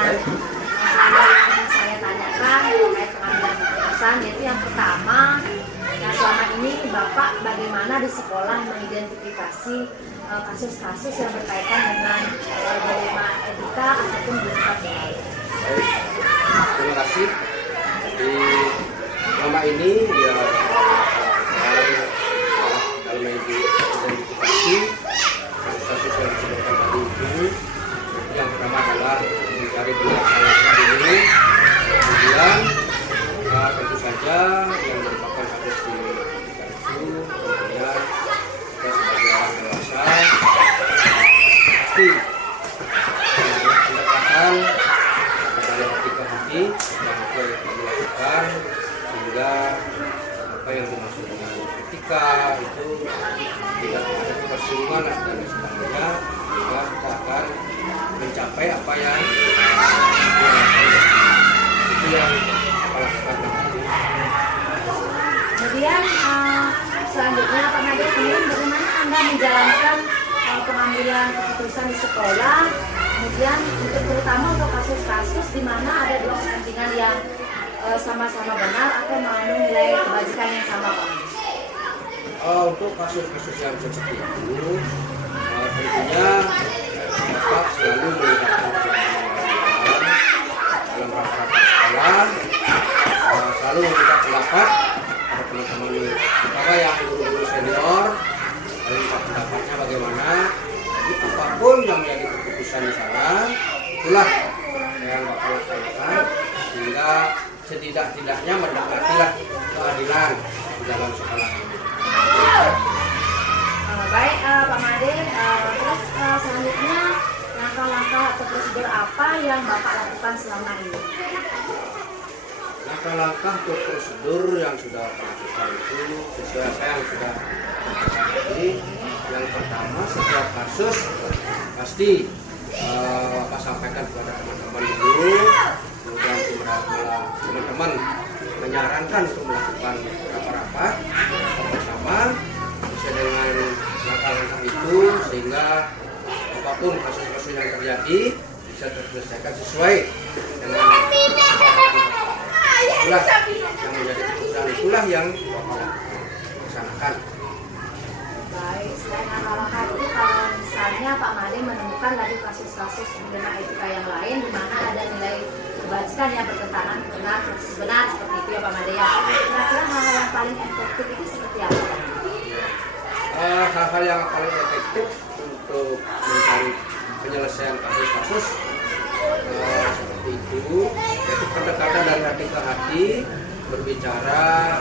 yang akan saya tanyakan terkait pengambilan keputusan, yaitu yang pertama, yang selama ini Bapak bagaimana di sekolah mengidentifikasi kasus-kasus yang berkaitan dengan dilema etika ataupun bersifat moral. Baik, terima kasih. Di selama ini ya dalam identifikasi kasus-kasus yang disebutkan tadi itu, yang pertama adalah mencari benar salahnya dulu, kemudian tentu saja yang merupakan kasus di etika itu, kemudian kita sebagai orang dewasa pasti pendekatan kepada hati ke hati yang apa yang kami lakukan, sehingga apa yang dimaksud dengan etika itu tidak ada ketersinggungan dan sebagainya, sehingga kita akan mencapai apa yang itu yang kita lakukan nanti. Kemudian selanjutnya Pak Made, kemudian bagaimana Anda menjalankan pengambilan keputusan di sekolah, kemudian terutama untuk kasus-kasus di mana ada dua kepentingan yang sama-sama benar atau mengandung nilai kebajikan yang sama, Pak Made? Untuk kasus-kasus yang seperti itu, tentunya Bapak selalu melibatkan dalam rapat-rapat sekolah, selalu meminta pendapat pada teman-teman terutama yang guru-guru senior, minta pendapatnya bagaimana. Jadi apapun yang menjadi keputusan di sana, itulah yang Bapak lakukan, sehingga setidak-tidaknya mendekatilah keadilan di dalam sekolah ini. Baik Pak Made, terus selanjutnya langkah-langkah atau prosedur apa yang Bapak lakukan selama ini? Langkah-langkah atau prosedur yang sudah Bapak lakukan itu sesuai apa yang sudah jadi. Yang pertama, setiap kasus pasti Bapak sampaikan kepada teman-teman dulu, kemudian teman-teman menyarankan untuk melakukan rapat-rapat bersama sesuai dengan langkah-langkah itu, sehingga apapun kasus-kasus yang terjadi bisa terselesaikan sesuai dengan itulah yang menjadi keputusan, itulah yang Bapak laksanakan. Baik, selain hal-hal itu, kalau misalnya Pak Made menemukan lagi kasus-kasus dilema etika yang lain di mana ada nilai kebajikan yang bertentangan benar seperti itu ya Pak Made ya. Kira-kira hal-hal yang paling efektif itu seperti apa? Hal-hal yang paling efektif untuk mencari penyelesaian kasus-kasus seperti itu, yaitu pendekatan dari hati ke hati, berbicara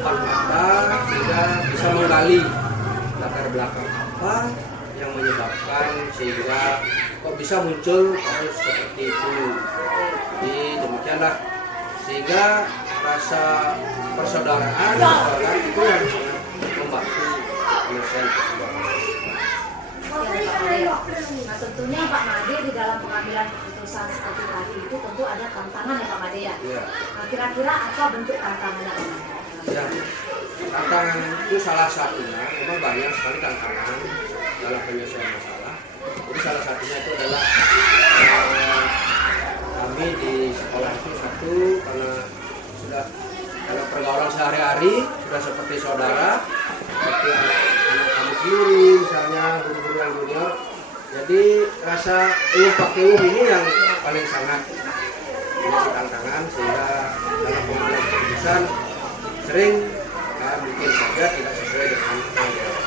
empat mata, sehingga bisa menggali latar belakang apa yang menyebabkan sehingga kok bisa muncul kasus seperti itu. Jadi demikianlah, sehingga rasa persaudaraan itu yang sangat membantu penyelesaian persoalan. Nah tentunya Pak Made di dalam pengambilan keputusan seperti tadi itu tentu ada tantangan ya Pak Made ya. Nah kira-kira apa bentuk tantangannya Pak Made? Ya, tantangan itu salah satunya, memang banyak sekali tantangan dalam penyelesaian masalah. Jadi salah satunya itu adalah kami di sekolah itu satu, karena sudah dalam pergaulan sehari-hari sudah seperti saudara, seperti anak kami sendiri misalnya, guru-guru yang junior. Jadi rasa pakai ini yang paling sangat menjadi tantangan, sehingga dalam pengambilan keputusan sering mungkin saja tidak sesuai dengan anggaran.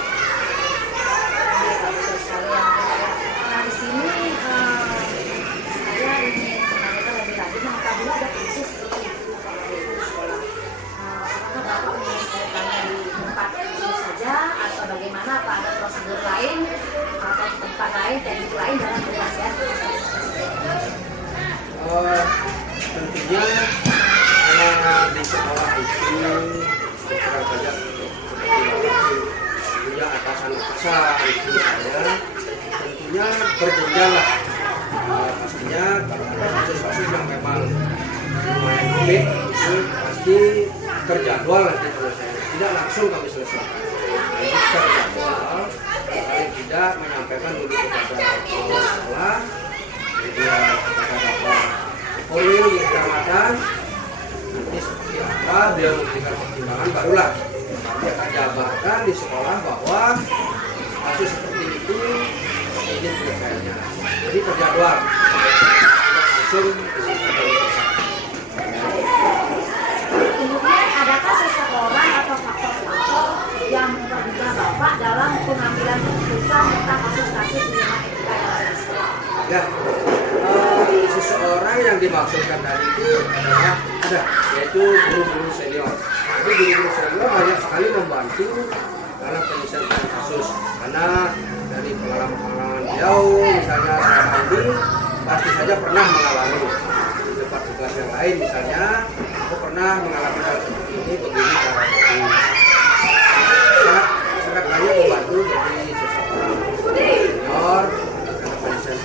Nah di sini saya ingin menanyakan lebih lanjut, nah apabila ada kasus seperti itu di sekolah, apakah Bapak menyelesaikannya di tempat itu saja atau bagaimana? Apa ada prosedur lain atau tempat lain, teknik lain dalam penyelesaian kasus seperti itu? Tentunya karena di sekolah itu kurang saja seperti punya atasan-atasan itu saya tentunya berjenjang lah. Pastinya kalau ada kasus-kasus yang memang lumayan rumit itu pasti terjadwal nanti selesai, tidak langsung kami selesaikan. Jadi terjadwal, paling tidak menyampaikan dulu kepada sekolah, kemudian kepada disampaikan, nanti seperti apa dia memberikan pertimbangan, barulah kami akan jabarkan di sekolah bahwa kasus seperti itu ini penyelesaiannya. Jadi terjadwal langsung. Kemudian adakah seseorang atau faktor-faktor yang mempermudah Bapak dalam pengambilan keputusan tentang kasus-kasus dilema etika dalam sekolah? Ya, seseorang yang dimaksudkan tadi itu adalah ada, yaitu guru-guru senior. Jadi guru-guru senior banyak sekali membantu dalam penyelesaian kasus, karena dari pengalaman-pengalaman beliau, misalnya selama ini pasti saja pernah mengalami di tempat tugas yang lain, misalnya aku pernah mengalami hal seperti ini, begini cara begini. Sangat banyak membantu dari seseorang senior dalam penyelesaian.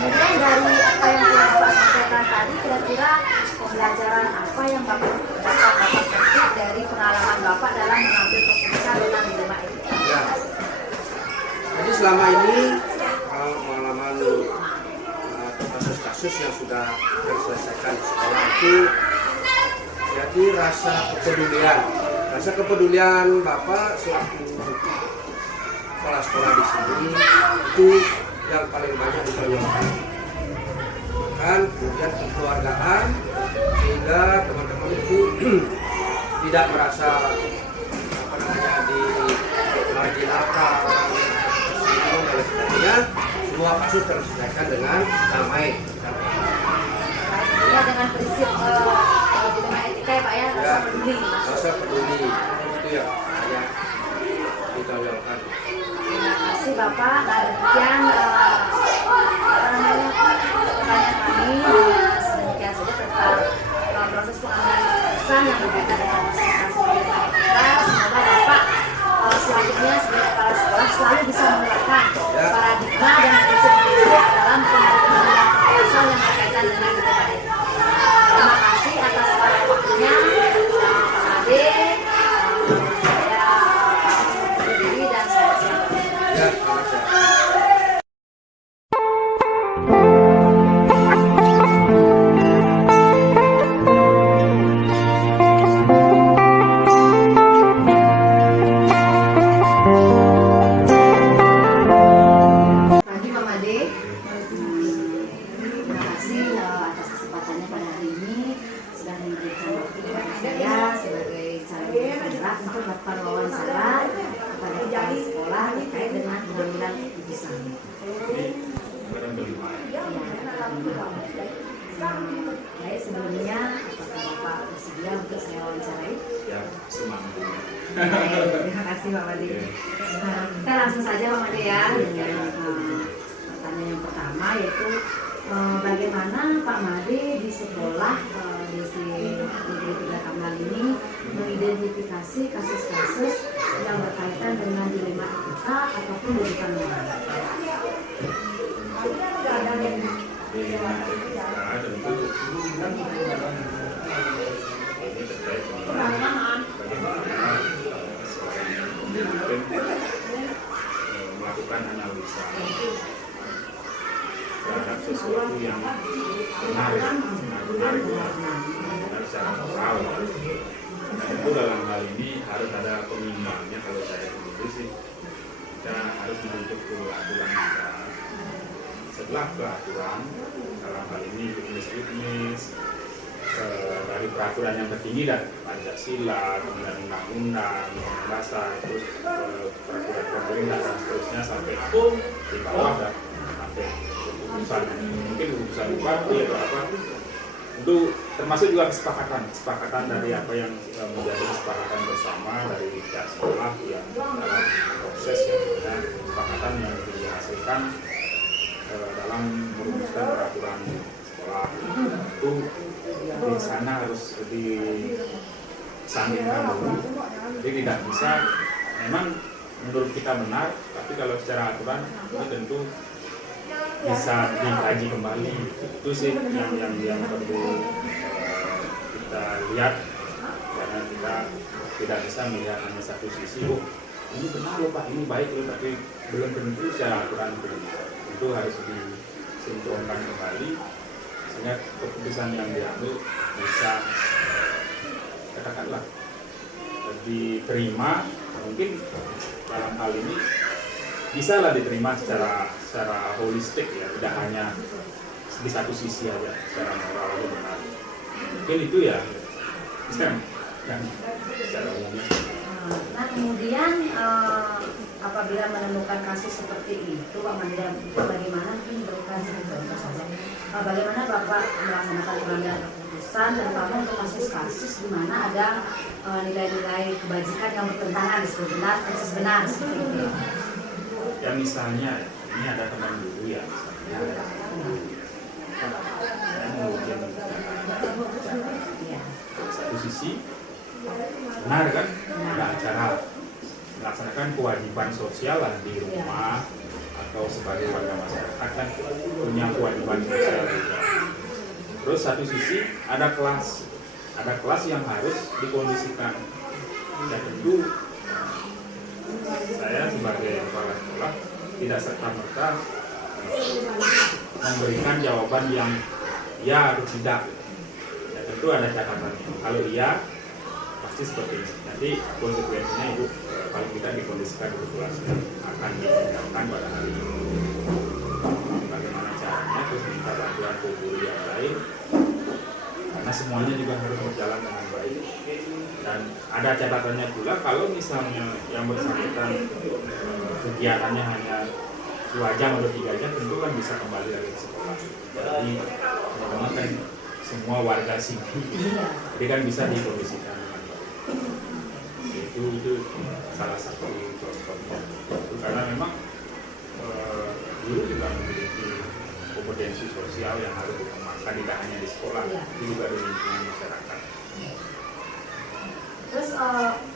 Kemudian dari apa yang telah Bapak sampaikan tadi, kira-kira pembelajaran apa yang Bapak petik dari pengalaman Bapak dalam mengambil keputusan tentang dilema etika? Ya. Jadi selama ini pengalaman kasus-kasus yang sudah terselesaikan di sekolah itu, jadi rasa kepedulian Bapak selaku kepala sekolah di sini itu yang paling banyak diperlukan. Kan kemudian kekeluargaan, sehingga teman-teman itu tidak merasa dimarginalkan, tersinggung dan sebagainya. Semua kasus terselesaikan dengan damai. Ya, dengan prinsip dilema etika ya Pak ya, rasa peduli. Rasa peduli itu yang saya ditonjolkan. Terima kasih Bapak. Nah, demikian pertanyaan kami. Sedemikian saja tentang proses pengambilan keputusan yang berkaitan dengan kasus dilema etika. Semoga Bapak selanjutnya sebagai kepala sekolah selalu bisa menerapkan paradigma dan prinsip-prinsip dalam pengambilan keputusan yang berkaitan dengan dilema etika. Terima kasih atas waktunya, Pak Ade. Saya undur diri dan selamat siang. Ya, selamat siang. Pagi Pak Made, terima kasih atas kesempatannya pada hari ini sudah memberikan waktu kepada saya sebagai calon penggerak untuk melakukan wawancara kepada kepala sekolah terkait dengan pengambilan keputusan. Baik, sebelumnya apakah Bapak bersedia untuk saya wawancarai? Ya, semangat. Terima kasih Pak Made. Kita langsung saja Pak Made ya dengan pertanyaan yang pertama, yaitu bagaimana Pak Made di sekolah di Negeri 3 Kamlang ini mengidentifikasi kasus-kasus yang berkaitan dengan dilema etika ataupun rujukan moral. Dilema etika tentu ini terkait dengan bagaimana seorang pemimpin melakukan analisa terhadap sesuatu yang menarik secara moral. Dan itu dalam hal ini harus ada pengimbangnya. Kalau saya sendiri sih, kita harus merujuk ke aturan kita. Setelah ke aturan, dalam hal ini juknis dari peraturan yang tertinggi dan Pancasila, kemudian undang-undang, dasar, terus peraturan pemerintah dan seterusnya sampai di bawah dan sampai keputusan, mungkin keputusan bupati atau apa. Itu termasuk juga kesepakatan dari apa yang menjadi kesepakatan bersama dari pihak sekolah yang dalam proses yang kesepakatan yang dihasilkan dalam merumuskan peraturan sekolah. Itu di sana harus disandingkan dulu. Jadi tidak bisa, memang menurut kita benar, tapi kalau secara aturan itu tentu bisa dikaji kembali. Itu sih yang perlu kita lihat, karena kita tidak bisa melihat hanya satu sisi. Oh, ini benar loh Pak, ini baik loh, tapi belum tentu secara aturan itu harus disinkronkan kembali sehingga keputusan yang diambil bisa katakanlah diterima, mungkin dalam hal ini bisa lah diterima secara holistik ya, tidak hanya di satu sisi aja secara moral aja benar. Mungkin itu ya yang secara umumnya. Nah kemudian apabila menemukan kasus seperti itu Pak Manda, bagaimana mungkin berikan sedikit contoh saja, bagaimana Bapak melaksanakan pengambilan keputusan terutama untuk kasus-kasus di mana ada nilai-nilai kebajikan yang bertentangan persis benar seperti itu. Ya misalnya ini ada teman guru ya misalnya satu sisi benar kan, ada acara melaksanakan kewajiban sosial lah di rumah atau sebagai warga masyarakat kan punya kewajiban sosial juga. Terus satu sisi ada kelas yang harus dikondisikan. Ya tentu saya sebagai kepala sekolah tidak serta-merta memberikan jawaban yang ya atau tidak. Ya tentu ada catatannya. Kalau iya pasti seperti ini. Nanti konsekuensinya itu paling tidak dikondisikan di kelas dan akan ditinggalkan pada hari ini. Bagaimana caranya terus minta bantuan ke guru yang lain, karena semuanya juga harus berjalan dengan baik. Dan ada catatannya pula kalau misalnya yang bersangkutan kegiatannya hanya 2 jam atau 3 jam, tentu kan bisa kembali lagi ke sekolah. Jadi teman-teman kan semua warga sini, jadi kan bisa dikondisikan. Itu salah satu contohnya. Karena memang guru juga memiliki kompetensi sosial yang harus dikembangkan tidak hanya di sekolah, tapi juga di lingkungan masyarakat. Terus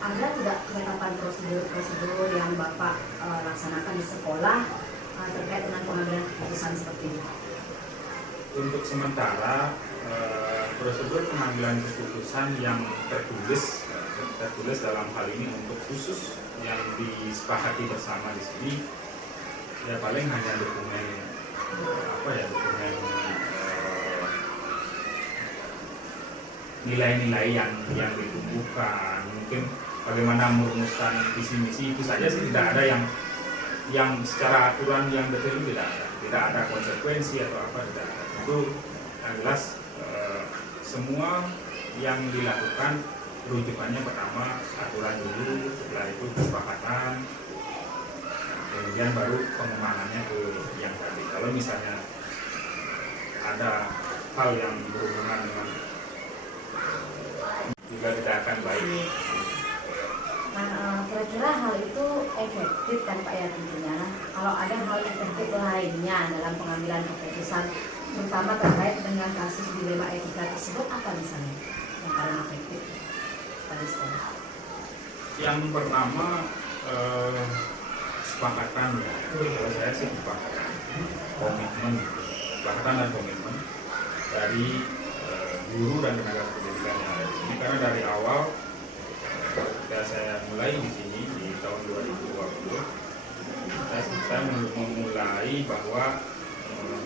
ada tidak penetapan prosedur yang Bapak laksanakan di sekolah terkait dengan pengambilan keputusan seperti ini? Untuk sementara prosedur pengambilan keputusan yang tertulis dalam hal ini untuk khusus yang disepakati bersama di sini ya paling hanya dokumen nilai-nilai yang ditumbuhkan, mungkin bagaimana merumuskan visi misi, itu saja sih, tidak ada yang secara aturan yang detail, tidak ada konsekuensi atau apa, tidak ada. Itu yang jelas semua yang dilakukan rujukannya pertama aturan dulu, setelah itu kesepakatan, kemudian baru pengembangannya ke yang tadi. Kalau misalnya ada hal yang berhubungan dengan juga tidak akan baik. Nah, kira-kira hal itu efektif kan Pak ya tentunya. Nah, kalau ada hal efektif lainnya dalam pengambilan keputusan, terutama terkait dengan kasus dilema etika tersebut, apa misalnya yang paling efektif pada sekolah? Yang pertama kesepakatan ya. Kalau saya sih kesepakatan, kesepakatan dan komitmen dari guru dan tenaga pendidikan yang ada di sini, karena dari awal ketika saya mulai di sini di tahun 2020 saya memulai bahwa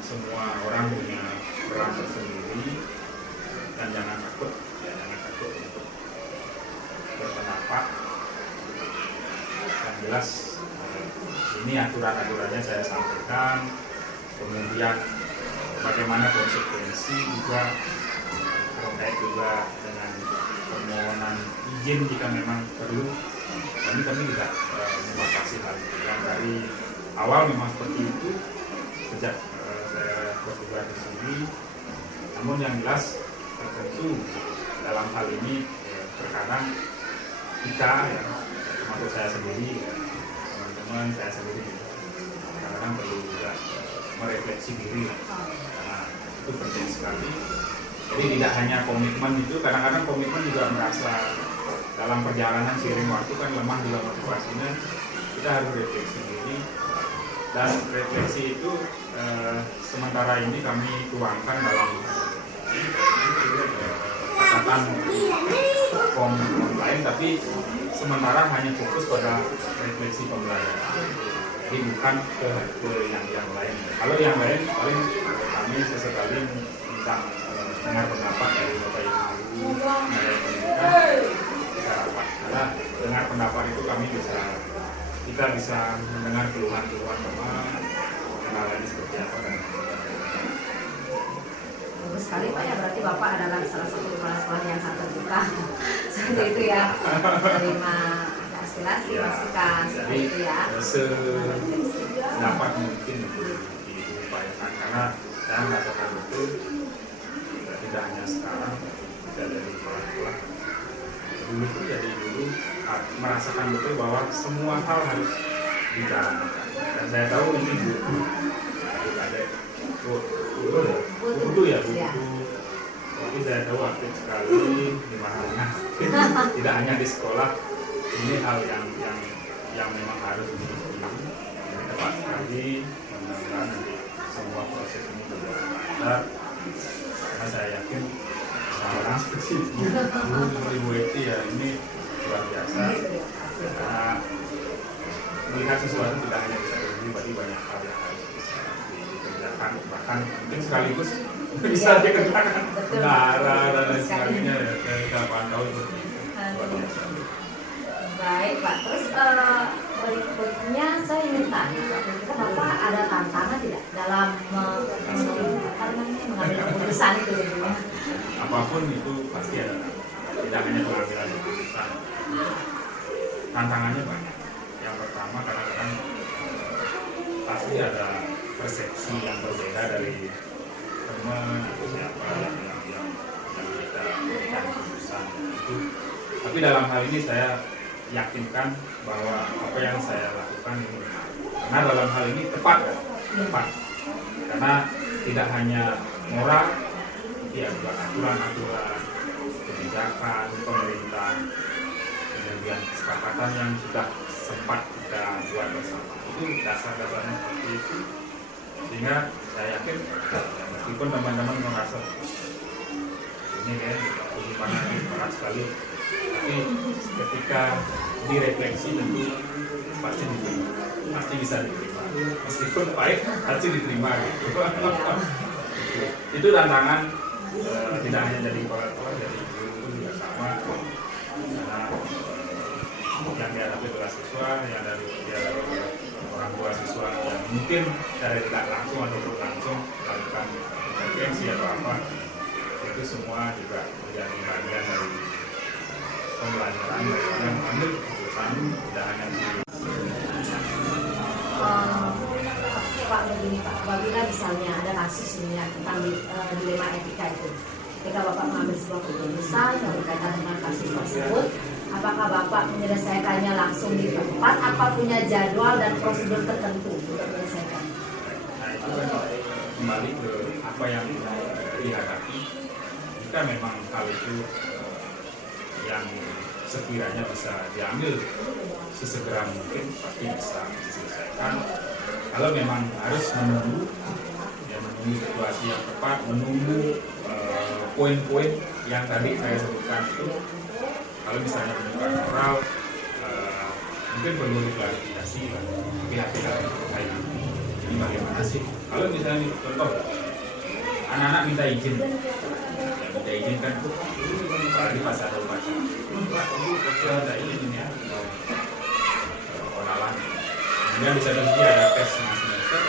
semua orang punya peran tersendiri dan jangan takut untuk berpendapat. Yang jelas ini aturan-aturannya saya sampaikan, kemudian bagaimana konsekuensi juga terkait juga dengan permohonan izin jika memang perlu. Kami tidak membatasi hal itu. Yang dari awal memang seperti itu sejak saya bertugas di sini. Namun yang jelas tentu dalam hal ini terkadang kita ya, termasuk saya sendiri, teman-teman saya sendiri kadang-kadang perlu juga merefleksi diri, karena itu penting sekali. Jadi tidak hanya komitmen itu, kadang-kadang komitmen juga merasa dalam perjalanan seiring waktu kan lemah juga motivasinya. Kita harus refleksi diri, dan refleksi itu sementara ini kami tuangkan dalam catatan form online, tapi sementara hanya fokus pada refleksi pembelajaran, jadi bukan ke yang lain. Kalau yang lain paling kami sesekali minta minta dengar pendapat dari Bapak Ibu dari pendidikan, bisa rapat. Karena dengar pendapat itu kita bisa mendengar keluhan-keluhan teman, kenal lagi seperti apa dan Bagus sekali Pak ya, berarti Bapak adalah salah satu kepala sekolah yang sangat terbuka seperti itu ya, menerima aspirasi, masukan seperti jadi itu ya. sedapat mungkin untuk diupayakan, karena saya merasakan betul tidak hanya sekarang, tidak dari sekolah-sekolah dulu tuh, jadi dulu merasakan betul bahwa semua hal harus dijalankan. Dan saya tahu ini butuh ya, tapi saya tahu aktif sekali di mana-mana. Tidak hanya di sekolah, ini hal yang memang harus dilakukan tepat sekali. Mudah-mudahan nanti semua proses ini berjalan lancar, karena saya yakin orang seperti Ibu Eti ya, ini luar biasa. Karena melihat sesuatu tidak hanya bisa berdiri, berarti banyak hal yang harus bisa dikerjakan, bahkan mungkin sekaligus bisa dikerjakan darah dan lain sebagainya ya. Saya pantau itu luar biasa. Baik Pak, terus berikutnya saya ingin tanya Pak, kira-kira Bapak ada tantangan tidak dalam mengambil keputusan itu ya? Apapun itu pasti ada, tidak hanya pengambilan keputusan, tantangannya banyak. Yang pertama kadang-kadang pasti ada persepsi yang berbeda dari teman atau siapa yang kita berikan keputusan itu. Tapi dalam hal ini saya yakinkan bahwa apa yang saya lakukan ini benar. Karena dalam hal ini tepat, karena tidak hanya moral, tapi juga aturan-aturan, kebijakan pemerintah, kemudian kesepakatan yang sudah sempat kita buat bersama. Itu dasar-dasarnya seperti itu. Sehingga saya yakin meskipun teman-teman merasa ini kan bagaimana ini berat sekali, tapi ketika direfleksi tentu pasti diterima, pasti bisa diterima. Meskipun baik, pasti diterima gitu. Itu tantangan, tidak hanya jadi kepala sekolah, jadi guru pun juga sama. Karena yang dihadapi adalah siswa, yang dihadapi oleh orang tua siswa yang mungkin dari tidak langsung ataupun langsung melakukan intervensi atau apa, itu semua juga menjadi bagian dari pembelajaran yang mengambil keputusan, tidak hanya di Pak, begini Pak, apabila misalnya ada kasus ini tentang dilema etika itu, ketika Bapak mengambil sebuah keputusan yang berkaitan dengan kasus tersebut, apakah Bapak menyelesaikannya langsung di tempat, apa punya jadwal dan prosedur tertentu untuk menyelesaikan? Nah itu kan kembali ke apa yang dihadapi. Jika memang hal itu yang sekiranya bisa diambil sesegera mungkin, pasti bisa diselesaikan. Kalau memang harus menunggu situasi yang tepat, menunggu poin-poin yang tadi saya sebutkan itu, kalau misalnya menemukan moral, mungkin perlu diklarifikasi pihak-pihak yang terkait. Jadi bagaimana sih? Kalau misalnya contoh, anak-anak minta izin kan tuh, apalagi pas ada upacara, kita minta izin ya, kenalan. Kemudian bisa terjadi ada tes semester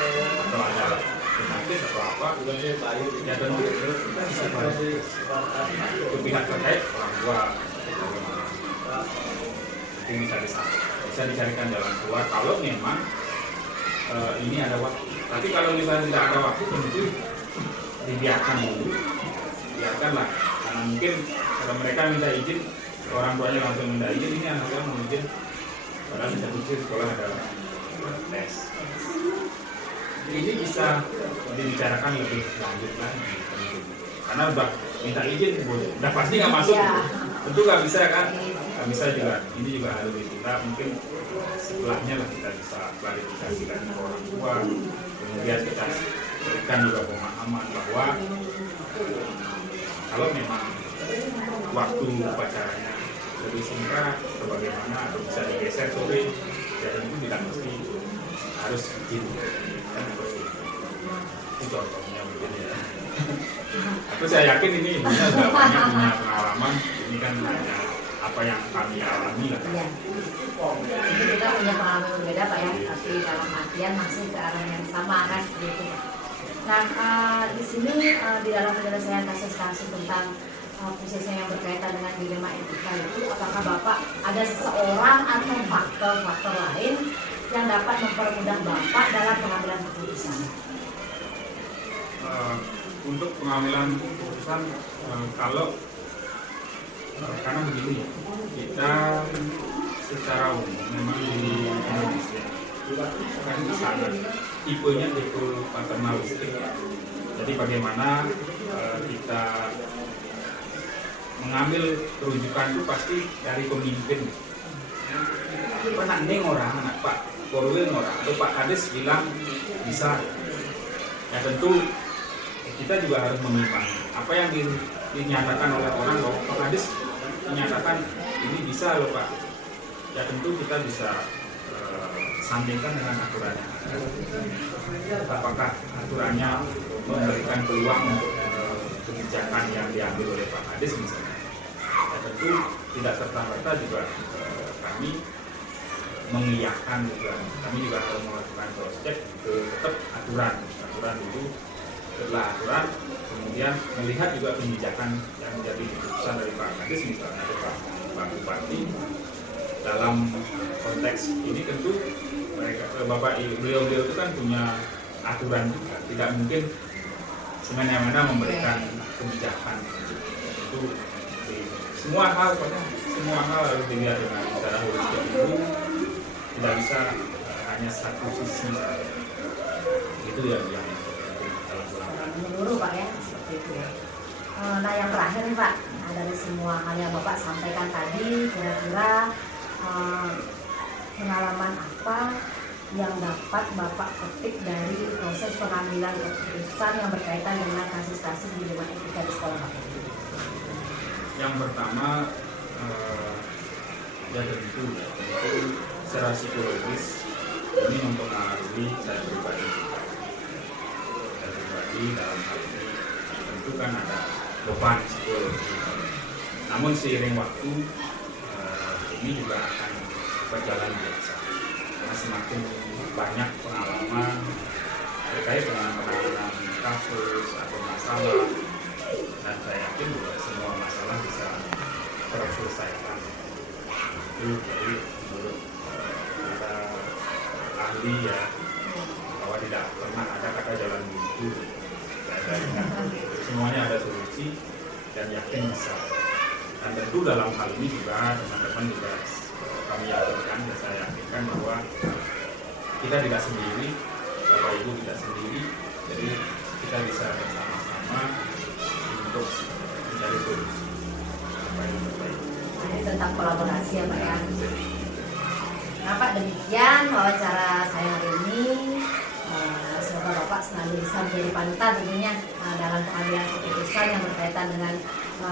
atau ada penyakit atau apa, ya tentu kita bisa ke pihak terkait, orang tua, mungkin bisa dicarikan jalan keluar kalau memang ini ada waktu. Tapi kalau misalnya tidak ada waktu, tentu dibiarkan dulu, biarkanlah. Karena mungkin kalau mereka minta izin, orang tuanya langsung minta izin, ini anaknya mau izin, padahal bisa pikir sekolah adalah tes. Ini bisa dibicarakan lebih lanjut lagi, karena udah minta izin, udah pasti nggak masuk, tentu nggak bisa kan, nggak bisa juga. Ini juga harus ditunda, mungkin sebelahnya lah kita bisa klarifikasi lagi ke orang tua, kemudian kita berikan juga pemahaman bahwa kalau memang waktu upacaranya lebih singkat atau bagaimana, atau bisa digeser sore, ya itu tidak mesti harus izin kan, seperti itu contohnya mungkin ya. Terus saya yakin ini ibunya udah banyak punya pengalaman. Ini kan hanya apa yang kami alami lah. Iya. Jadi kita punya pengalaman berbeda Pak ya, tapi dalam artian masih ke arah yang sama kan gitu. Nah di sini di dalam penyelesaian kasus-kasus tentang khususnya yang berkaitan dengan dilema etika itu, apakah Bapak ada seseorang atau faktor-faktor lain yang dapat mempermudah Bapak dalam pengambilan keputusan? Untuk pengambilan keputusan kalau karena begini, kita secara umum memang di Indonesia kan sangat tipenya tipe paternalistik. Jadi bagaimana kita mengambil rujukan itu pasti dari pemimpin. Pak Neng orang, anak Pak Korwil orang, atau Pak Kades bilang bisa. Ya tentu kita juga harus mengimbangi apa yang dinyatakan oleh orang bahwa Pak Kades menyatakan ini bisa loh Pak. Ya tentu kita bisa sandingkan dengan aturannya. Apakah aturannya memberikan peluang untuk kebijakan yang diambil oleh Pak Kades misalnya. Ya tentu tidak serta-merta juga kami mengiyakan juga. Kami juga harus melakukan cross check ke tetap aturan dulu. Setelah aturan, kemudian melihat juga kebijakan yang menjadi keputusan dari Pak Kades misalnya atau Pak Bupati. Dalam konteks ini tentu beliau itu kan punya aturan juga, tidak mungkin semena-mena memberikan kebijakan. Itu semua hal harus dilihat dengan secara holistik dulu, tidak bisa hanya satu sisi. Itu yang menurut Pak ya, seperti itu ya. Nah yang terakhir nih Pak, dari semua hal yang Bapak sampaikan tadi, kira-kira pengalaman apa yang dapat Bapak petik dari proses pengambilan keputusan yang berkaitan dengan kasus-kasus dilema etika di sekolah Bapak? Yang pertama, ya tentu secara psikologis ini mempengaruhi saya pribadi. Dalam hal ini tentu kan ada beban psikologi. Namun seiring waktu ini juga akan berjalan biasa. Karena semakin banyak pengalaman terkait dengan penanganan kasus atau masalah, dan saya yakin juga semua masalah bisa terselesaikan. Itu jadi menurut para ahli ya, bahwa tidak pernah ada kata jalan buntu. Semuanya ada solusi dan yakin bisa. Dan tentu dalam hal ini juga teman-teman juga kami yakinkan dan saya yakinkan bahwa kita tidak sendiri, Bapak Ibu tidak sendiri, jadi kita bisa bersama-sama untuk mencari solusi yang terbaik. Ini tentang kolaborasi ya Pak ya. Nah Pak, demikian wawancara saya hari ini. Semoga Bapak selalu bisa menjadi panutan tentunya dalam pengambilan keputusan yang berkaitan dengan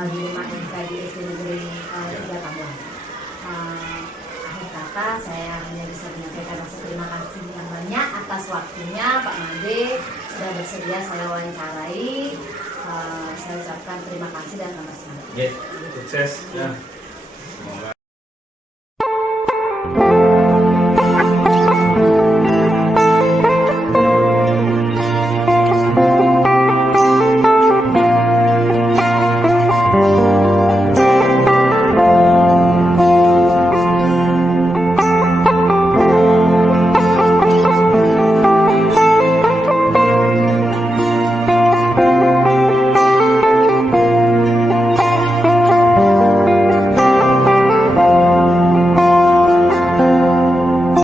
dilema etika di SD Negeri 3 Tambun. Akhir kata saya hanya bisa menyampaikan rasa terima kasih yang banyak atas waktunya Pak Made sudah bersedia saya wawancarai. Saya ucapkan terima kasih dan selamat siang. Sukses ya. Semoga